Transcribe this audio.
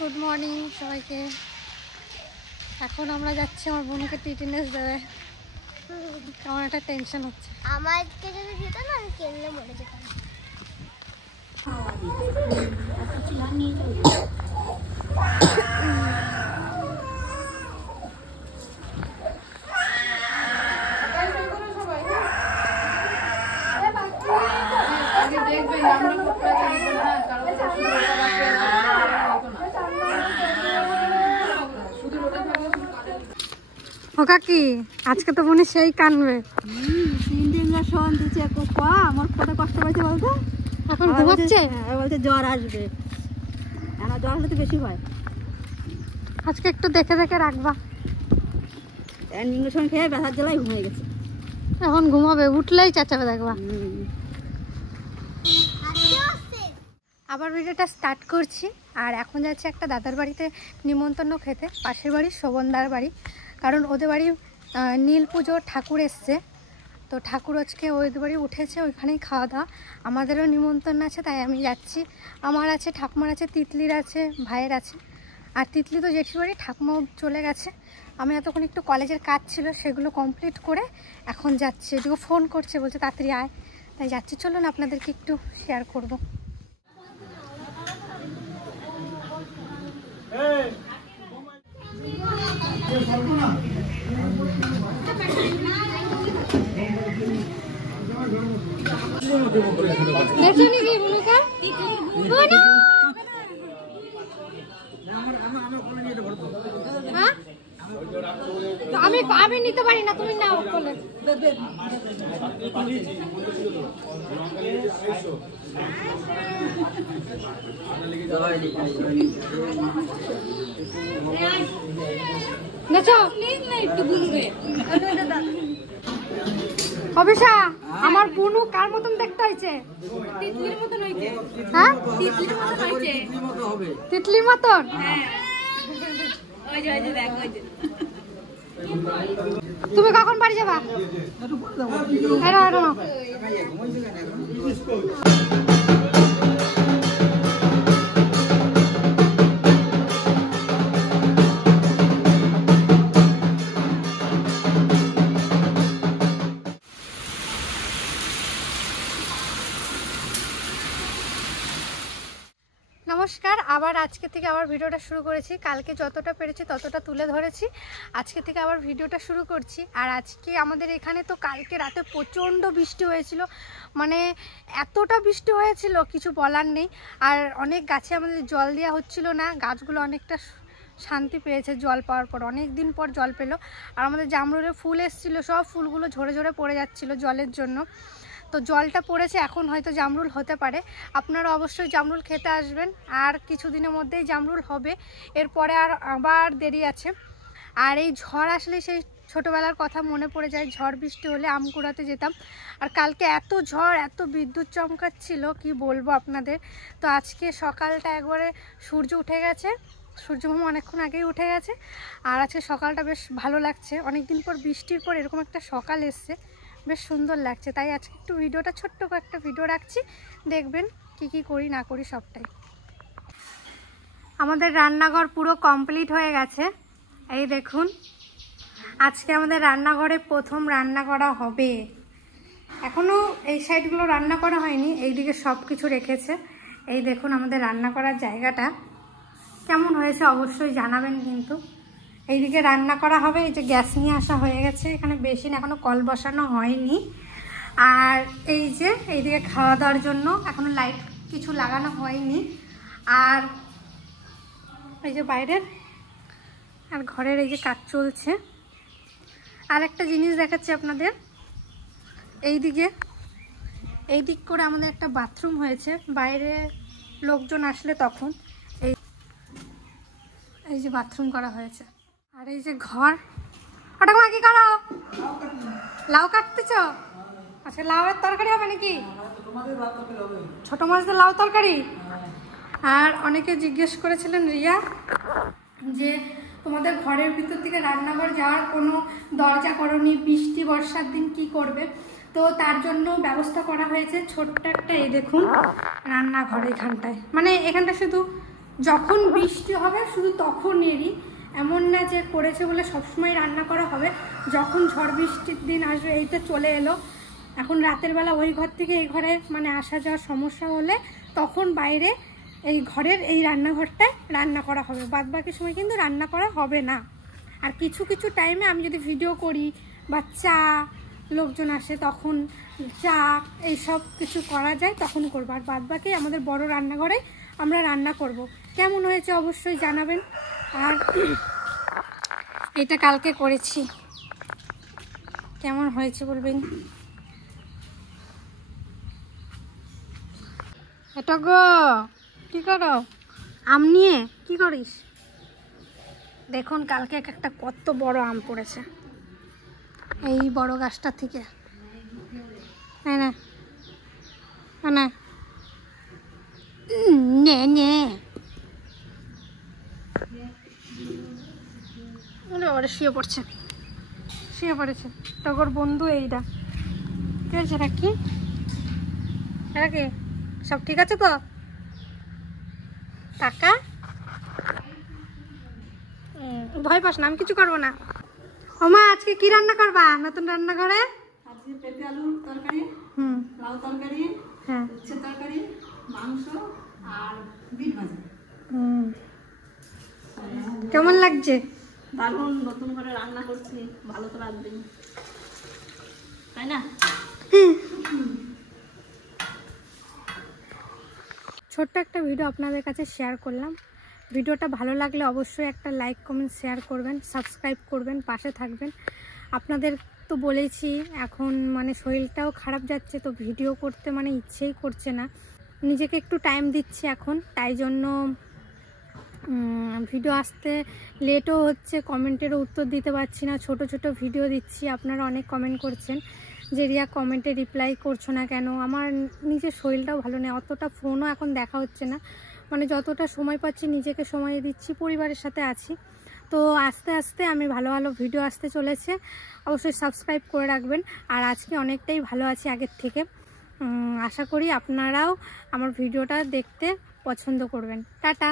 Good morning সবাইকে। এখন আমরা যাচ্ছি আমার বোনকে টিটেনাস দেবে। কেমন একটা টেনশন হচ্ছে। আমাকে যদি দিত না আমি কেনলে মরে যেতাম। ও কাকি, আজকে তো মনে সেই কানবে। আমার কত কষ্ট পাইছে বলতো। এখন ঘুমাচ্ছে, বলছে জ্বর আসবে, জ্বর আসলে তো বেশি হয়। আজকে একটু দেখে দেখে রাখবা। ইঞ্জেকশন খেয়ে ব্যথার জ্বালায় ঘুমিয়ে গেছে। এখন ঘুমাবে, উঠলেই চেঁচাবে দেখবা। আবার ভিডিওটা স্টার্ট করছি। আর এখন যাচ্ছে একটা দাদার বাড়িতে নিমন্ত্রণ খেতে, পাশের বাড়ি শোভনদার বাড়ি। কারণ ওদের বাড়ি নীল পুজোর ঠাকুর এসছে, তো ঠাকুর আজকে ওদের বাড়ি উঠেছে, ওইখানেই খাওয়া দাওয়া। আমাদেরও নিমন্ত্রণ আছে, তাই আমি যাচ্ছি। আমার আছে, ঠাকুমার আছে, তিতলির আছে, ভাইয়ের আছে। আর তিতলি তো জেঠির বাড়ি, ঠাকুমাও চলে গেছে। আমি এতক্ষণ একটু কলেজের কাজ ছিল, সেগুলো কমপ্লিট করে এখন যাচ্ছি। ওদিকে ফোন করছে, বলছে তাড়াতাড়ি আয়, তাই যাচ্ছি। চলুন আপনাদেরকে একটু শেয়ার করব। দেখো নাকি বলুকা আমি নিতে পারি না, তুমি নাও বলে। অবিশা, আমার বুনু কার মতন দেখতে হয়েছে? তিতলির মতন হয়েছে। হ্যাঁ, তিতলির মতন হয়েছে। তিতলির মতন? হ্যাঁ। ওই যে দেখ, ওই যে। তুমি কখন বাড়ি যাবা? নমস্কার, আবার আজকে থেকে আবার ভিডিওটা শুরু করেছি। কালকে যতটা পেরেছি ততটা তুলে ধরেছি, আজকে থেকে আবার ভিডিওটা শুরু করছি। আর আজকে আমাদের এখানে তো কালকে রাতে প্রচণ্ড বৃষ্টি হয়েছিল, মানে এতটা বৃষ্টি হয়েছিল কিছু বলার নেই। আর অনেক গাছে আমাদের জল দেওয়া হচ্ছিল না, গাছগুলো অনেকটা শান্তি পেয়েছে জল পাওয়ার পর, অনেক দিন পর জল পেলো। আর আমাদের জামরুলের ফুল এসেছিলো, সব ফুলগুলো ঝরে ঝরে পড়ে যাচ্ছিলো জলের জন্য। তো জলটা পড়েছে, এখন হয়তো জামরুল হতে পারে। আপনারা অবশ্যই জামরুল খেতে আসবেন, আর কিছুদিনের মধ্যেই জামরুল হবে, এরপরে আর আবার দেরি আছে। আর এই ঝড় আসলে সেই ছোটোবেলার কথা মনে পড়ে যায়, ঝড় বৃষ্টি হলে আম কুড়াতে যেতাম। আর কালকে এত ঝড়, এত বিদ্যুৎ চমকাচ্ছিল কি বলবো আপনাদের। তো আজকে সকালটা একবারে সূর্য উঠে গেছে, সূর্যমামা অনেকক্ষণ আগেই উঠে গেছে। আর আজকে সকালটা বেশ ভালো লাগছে, অনেকদিন পর বৃষ্টির পর এরকম একটা সকাল এসছে, বেশ সুন্দর লাগছে। তাই আজকে একটু ভিডিওটা, ছোট্ট একটা ভিডিও রাখছি, দেখবেন কি করি না করি সবটাই। আমাদের রান্নাঘর পুরো কমপ্লিট হয়ে গেছে, এই দেখুন। আজকে আমাদের রান্নাঘরে প্রথম রান্না করা হবে। এখনও এই সাইডগুলো রান্না করা হয়নি, এইদিকে সব কিছু রেখেছে। এই দেখুন আমাদের রান্না করার জায়গাটা কেমন হয়েছে অবশ্যই জানাবেন কিন্তু। এইদিকে রান্না করা হবে, এই যে গ্যাস নিয়ে আসা হয়ে গেছে, এখানে বেশি না, এখনও কল বসানো হয়নি। আর এই যে এইদিকে খাওয়া দাওয়ার জন্য এখনও লাইট কিছু লাগানো হয়নি। আর এই যে বাইরের আর ঘরের এই যে কাজ চলছে। আর একটা জিনিস দেখাচ্ছি আপনাদের, এই দিক করে আমাদের একটা বাথরুম হয়েছে, বাইরে লোকজন আসলে তখন এই যে বাথরুম করা হয়েছে। আর এই যে ঘর, ওটা মা কি করো? লাউ কাটতেছ? আচ্ছা, লাউয়ের তরকারি হবে নাকি? ছোট মাছ দিয়ে লাউ তরকারি। আর অনেকে জিজ্ঞেস করেছিলেন রিয়া যে তোমাদের ঘরের ভিতর থেকে রান্নাঘর যাওয়ার কোনো দরজা করনি, বৃষ্টি বর্ষার দিন কি করবে? তো তার জন্য ব্যবস্থা করা হয়েছে ছোট্ট একটা, এই দেখুন রান্নাঘর এখানটায়, মানে এখানটা শুধু যখন বৃষ্টি হবে শুধু তখনেরই, এমন না যে করেছে বলে সবসময় রান্না করা হবে। যখন ঝড় বৃষ্টির দিন আসবে, এই তো চলে এলো, এখন রাতের বেলা ওই ঘর থেকে এই ঘরে মানে আসা যাওয়ার সমস্যা হলে তখন বাইরে এই ঘরের এই রান্নাঘরটায় রান্না করা হবে, বাদ বাকি সময় কিন্তু রান্না করা হবে না। আর কিছু কিছু টাইমে আমি যদি ভিডিও করি বা চা লোকজন আসে তখন চা এইসব কিছু করা যায় তখন করবো, আর বাদ বাকি আমাদের বড় রান্নাঘরে আমরা রান্না করব। কেমন হয়েছে অবশ্যই জানাবেন। আর এটা কালকে করেছি, কেমন হয়েছে বলবেন। এটা গো কি করো, আম নিয়ে কি করিস? দেখুন কালকে একটা কত বড় আম পড়েছে এই বড় গাছটা থেকে। হ্যাঁ না না নে নে ওরা শুয়ে পড়ছে, শুয়ে পড়েছে। তগর বন্ধু এইটা কি হয়েছে, এটা কি, এটা কি সব ঠিক আছে তো? টাকা ভয় পাস না, আমি কিছু করবো না। ও মা আজকে কি রান্না করবা নতুন রান্নাঘরে? আজকে পেঁপে আলুর তরকারি, লাউ তরকারি, হ্যাঁ উচ্ছে তরকারি, মাংস আর বিট ভাজা। কেমন লাগছে? দারুণ, নতুন করে রান্না করছি, ভালো তো লাগবে তাই না? ছোট্ট একটা ভিডিও আপনাদের কাছে শেয়ার করলাম। ভিডিওটা ভালো লাগলে অবশ্যই একটা লাইক কমেন্ট শেয়ার করবেন, সাবস্ক্রাইব করবেন, পাশে থাকবেন। আপনাদের তো বলেছি এখন মানে শরীরটাও খারাপ যাচ্ছে, তো ভিডিও করতে মানে ইচ্ছেই করছে না, নিজেকে একটু টাইম দিচ্ছি এখন, তাই জন্য ভিডিও আসতে লেটও হচ্ছে, কমেন্টেরও উত্তর দিতে পারছি না, ছোট ছোট ভিডিও দিচ্ছি। আপনারা অনেক কমেন্ট করছেন যে রিয়া কমেন্টে রিপ্লাই করছো না কেন। আমার নিজের শরীরটাও ভালো নেই, অতটা ফোনও এখন দেখা হচ্ছে না, মানে যতটা সময় পাচ্ছি নিজেকে সময় দিচ্ছি, পরিবারের সাথে আছি। তো আস্তে আস্তে আমি ভালো ভালো ভিডিও আসতে চলেছে, অবশ্যই সাবস্ক্রাইব করে রাখবেন। আর আজকে অনেকটাই ভালো আছি আগের থেকে, আশা করি আপনারাও আমার ভিডিওটা দেখতে পছন্দ করবেন। টাটা।